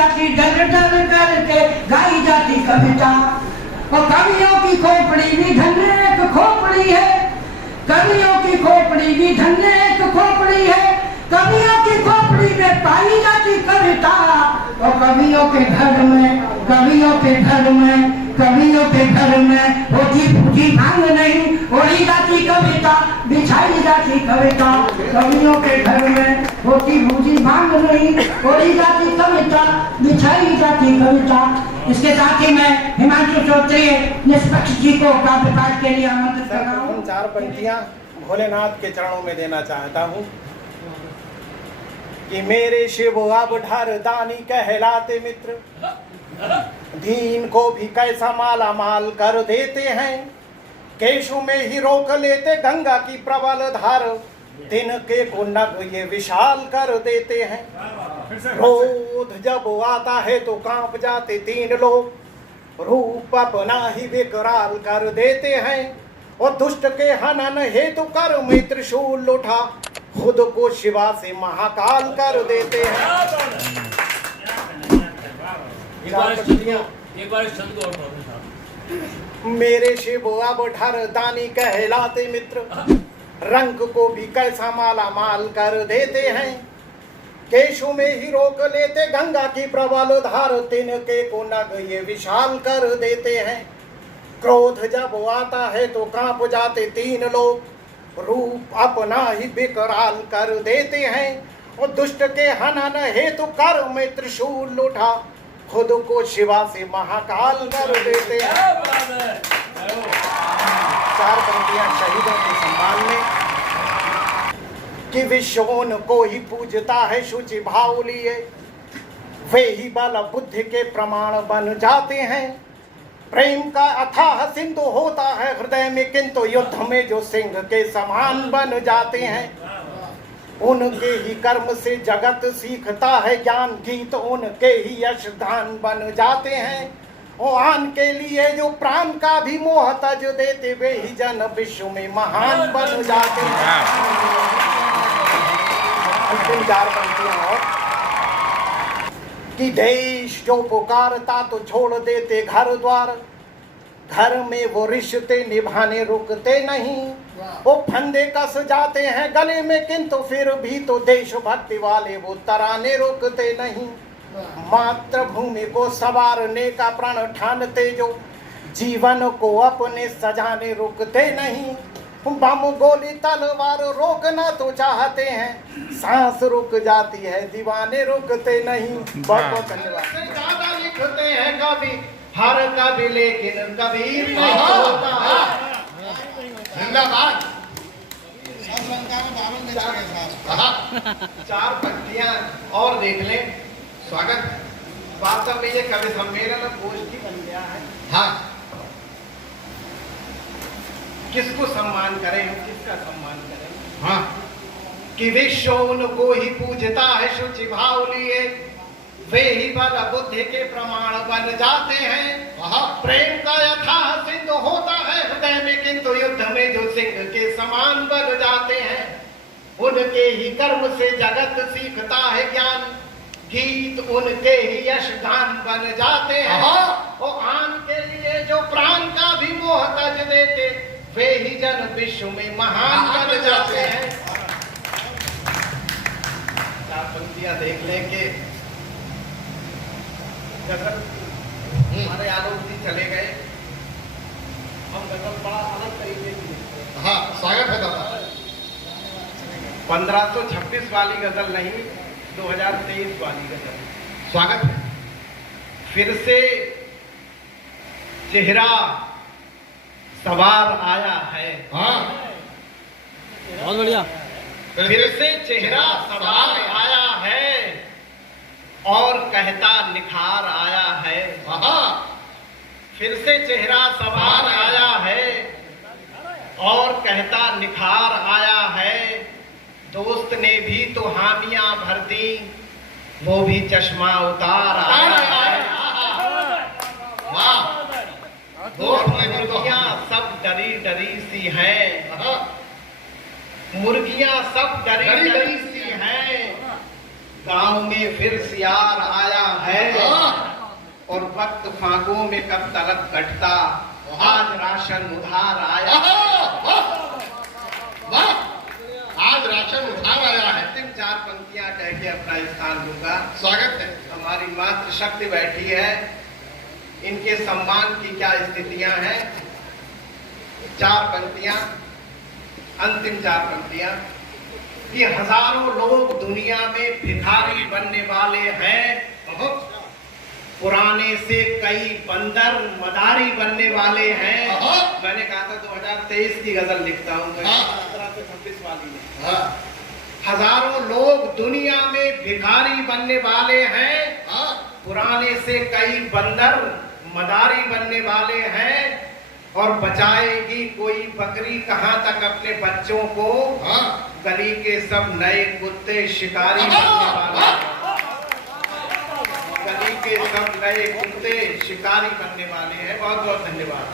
जाती डर डर करके गाई जाती कविता। और कवियों की खोपड़ी भी धन्य एक खोपड़ी है, कवियों की खोपड़ी भी धन्य एक खोपड़ी है, कवियों की खोपड़ी में पाई जाती कविता। और कवियों के घर में, कवियों के घर में, कवियों के घर में होती फूटी भांग नहीं, ओढ़ी जाती कविता, बिछाई जाती कविता। कवियों के घर में होती फूटी भांग नहीं, ओढ़ी जाती कविता, बिछाई जाती कविता। इसके साथ ही मैं हिमांशु चौधरी निष्पक्ष जी को काव्य पाठ के लिए आमंत्रित कर रहा हूँ। 4 पंक्तियां भोलेनाथ के चरणों में देना चाहता हूँ कि मेरे शिव अब ढर दानी कहलाते मित्र, दीन को भी कैसा माला माल कर देते हैं, केशु में ही रोक लेते गंगा की प्रबल धार, दिन के को नग ये विशाल कर देते हैं। क्रोध जब आता है तो कांप जाते 3 लोग, रूप अपना ही विकराल कर देते हैं। और दुष्ट के हनन हेतु कर में त्रिशूल उठा, खुद को शिवा से महाकाल कर देते हैं। मेरे शिव अब ढर दानी कहलाते मित्र, रंग को भी कैसा माला माल कर देते हैं, केशु में ही रोक लेते गंगा की प्रबल धार, तिनके को नग ये विशाल कर देते हैं। क्रोध जब आता है तो कांप जाते 3 लोग, रूप अपना ही विकराल कर देते हैं। और दुष्ट के हनन हेतु कर में त्रिशूल उठा, खुद को शिवा से महाकाल कर देते हैं। 4 पंक्तियां शहीदों के सम्मान में कि विश्वों को ही पूजता है शुचि भाव लिए, वे ही बल बुद्धि के प्रमाण बन जाते हैं। प्रेम का अथाह सिंधु होता है हृदय में, किंतु युद्ध में जो सिंह के समान बन जाते हैं। उनके ही कर्म से जगत सीखता है ज्ञान, गीत उनके ही यश दान बन जाते हैं। और आन के लिए जो प्राण का भी मोह तज देते, वे ही जन विश्व में महान बन जाते हैं। अंतिम 4 पंक्तियां और कि देश जो पुकारता तो छोड़ देते घर द्वार, घर में वो रिश्ते निभाने रुकते नहीं। वो फंदे कस जाते हैं गले में, किंतु फिर भी तो देशभक्ति वाले वो तराने रुकते नहीं। मातृभूमि को संवारने का प्रण ठानते जो, जीवन को अपने सजाने रुकते नहीं। बम गोली तलवार रोकना तो चाहते हैं, सांस रुक जाती है दीवाने रुकते नहीं। बहुत बहुत धन्यवाद। ज्यादा लिखते हैं कभी हर कभी, लेकिन कबीर नहीं होता है। जिंदाबाद। 4 पंक्तियां और देख लें। स्वागत। वास्तव में ये कवि सम्मेलन गोष्ठी बन गया है। हाँ, किसको सम्मान करें हम, किसका सम्मान करें? हाँ, कि विश्व उनको ही पूजता है शुचि भाव लिए, वे ही बल बुद्धि के प्रमाण बन जाते हैं। प्रेम का यथाह सिंधु होता है हृदय में, किंतु युद्ध में जो सिंह के समान बन जाते हैं। उनके ही कर्म से जगत सीखता है ज्ञान, गीत उनके ही यश गान बन जाते हैं। और आन के लिए जो प्राण का भी मोह तज देते, वे ही जन विश्व में महान बन जाते हैं। 4 पंक्तियां देख लें कि हमारे आलोक जी चले गए, हम गजल बड़ा अलग तरीके की। हाँ, स्वागत है दादा। 1526 वाली गजल नहीं, 2023 वाली गजल। स्वागत है। फिर से चेहरा सवार आया है। हाँ, बहुत बढ़िया। फिर से चेहरा सवार आया है, और कहता निखार आया है। फिर से चेहरा सवार आया है, और कहता निखार आया है। दोस्त ने भी तो हामियां भर दी, वो भी चश्मा उतार आया है। मुर्गियां सब डरी डरी सी हैं, मुर्गियां सब डरी डरी सी हैं। गांव में फिर सियार आया है, और वक्त फांकों में कब तलक कटता, आज राशन उधार आया। वाह, आज राशन उधार आया है। अंतिम 4 पंक्तियां कह के अपना स्थान दूंगा। स्वागत है। हमारी मातृशक्ति बैठी है, इनके सम्मान की क्या स्थितियां हैं। 4 पंक्तियां, अंतिम 4 पंक्तियां कि हजारों लोग दुनिया में भिखारी बनने वाले हैं, पुराने से कई बंदर मदारी बनने वाले हैं। मैंने कहा था 2023 की गजल लिखता हूं, 2026 वाली में। हजारों लोग दुनिया में भिखारी बनने वाले हैं, पुराने से कई बंदर मदारी बनने वाले हैं। और बचाएगी कोई बकरी कहां तक अपने बच्चों को, गली के सब नए कुत्ते शिकारी बनने वाले हैं। गली के सब नए कुत्ते शिकारी बनने वाले हैं। बहुत बहुत धन्यवाद।